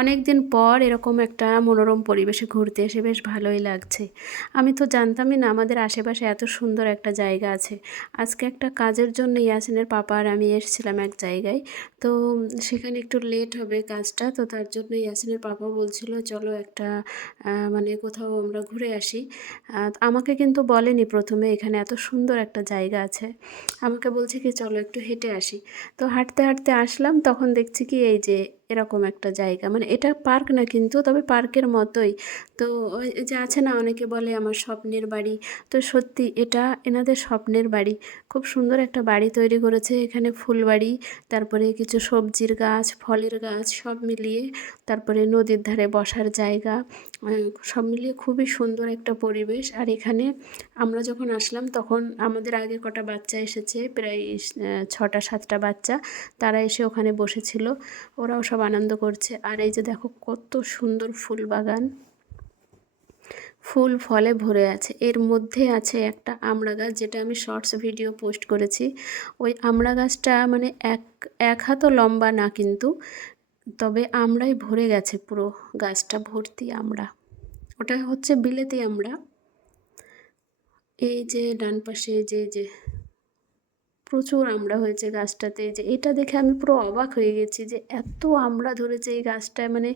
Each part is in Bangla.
অনেক দিন পর এরকম একটা মনোরম পরিবেশে ঘুরতে এসে বেশ ভালোই লাগছে। আমি তো জানতামই না আমাদের আশেপাশে এত সুন্দর একটা জায়গা আছে। আজকে একটা কাজের জন্য ইয়াসিনের পাপা আর আমি এসেছিলাম এক জায়গায়। তো সেখানে একটু লেট হবে কাজটা, তো তার জন্য ইয়াসিনের পাপা বলছিল চলো একটা মানে কোথাও আমরা ঘুরে আসি। আমাকে কিন্তু বলেনি প্রথমে এখানে এত সুন্দর একটা জায়গা আছে। আমাকে বলছে কি চলো একটু হেঁটে আসি। তো হাঁটতে হাঁটতে আসলাম, তখন দেখছি কি এই যে এরকম একটা জায়গা, মানে এটা পার্ক না কিন্তু তবে পার্কের মতোই। তো ওই যে আছে না, অনেকে বলে আমার স্বপ্নের বাড়ি, তো সত্যি এটা এনাদের স্বপ্নের বাড়ি। খুব সুন্দর একটা বাড়ি তৈরি করেছে এখানে, ফুল বাড়ি, তারপরে কিছু সবজির গাছ, ফলের গাছ সব মিলিয়ে, তারপরে নদীর ধারে বসার জায়গা, সব মিলিয়ে খুবই সুন্দর একটা পরিবেশ। আর এখানে আমরা যখন আসলাম তখন আমাদের আগে কটা বাচ্চা এসেছে, প্রায় 6টা 7টা বাচ্চা, তারা এসে ওখানে বসেছিল, ওরাও সব আনন্দ করছে। আর এই যে দেখো কত সুন্দর ফুল বাগান, ফুল ফলে ভরে আছে। এর মধ্যে আছে একটা আমড়া গাছ, যেটা আমি শর্টস ভিডিও পোস্ট করেছি। ওই আমড়া গাছটা মানে এক হাতও লম্বা না কিন্তু, তবে আমড়ায় ভরে গেছে, পুরো গাছটা ভর্তি আমড়া। ওটা হচ্ছে বিলেতি আমড়া। এই যে ডান পাশে যে প্রচুর আমড়া হয়েছে গাছটাতে। যে এটা দেখে আমি পুরো অবাক হয়ে গেছি যে এত আমড়া ধরেছে এই গাছটায়, মানে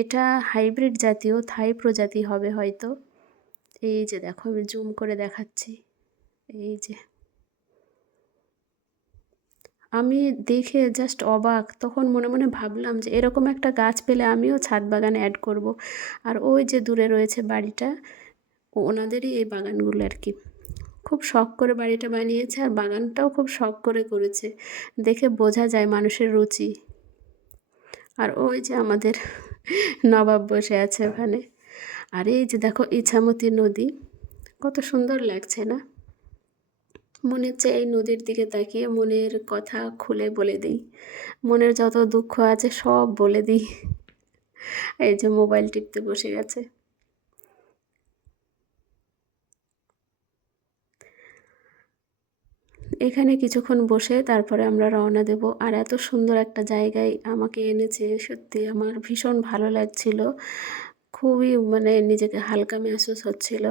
এটা হাইব্রিড জাতীয়, থাই প্রজাতি হবে হয়তো। এই যে দেখো আমি জুম করে দেখাচ্ছি, এই যে আমি দেখে জাস্ট অবাক। তখন মনে মনে ভাবলাম যে এরকম একটা গাছ পেলে আমিও ছাদ বাগানে অ্যাড করব। আর ওই যে দূরে রয়েছে বাড়িটা, ওনাদেরই এই বাগানগুলো আর কি। খুব শখ করে বাড়িটা বানিয়েছে, আর বাগানটাও খুব শখ করে করেছে, দেখে বোঝা যায় মানুষের রুচি। আর ওই যে আমাদের নবাব বসে আছে ওখানে। আর এই যে দেখো ইছামতি নদী, কত সুন্দর লাগছে না? মনে হচ্ছে এই নদীর দিকে তাকিয়ে মনের কথা খুলে বলে দিই, মনের যত দুঃখ আছে সব বলে দিই। এই যে মোবাইল টিপতে বসে গেছে। এখানে কিছুক্ষণ বসে তারপরে আমরা রওনা দেব। আর এত সুন্দর একটা জায়গায় আমাকে এনেছে, সত্যি আমার ভীষণ ভালো লাগছিল। খুবই মানে নিজেকে হালকা মেহসুস হচ্ছিল।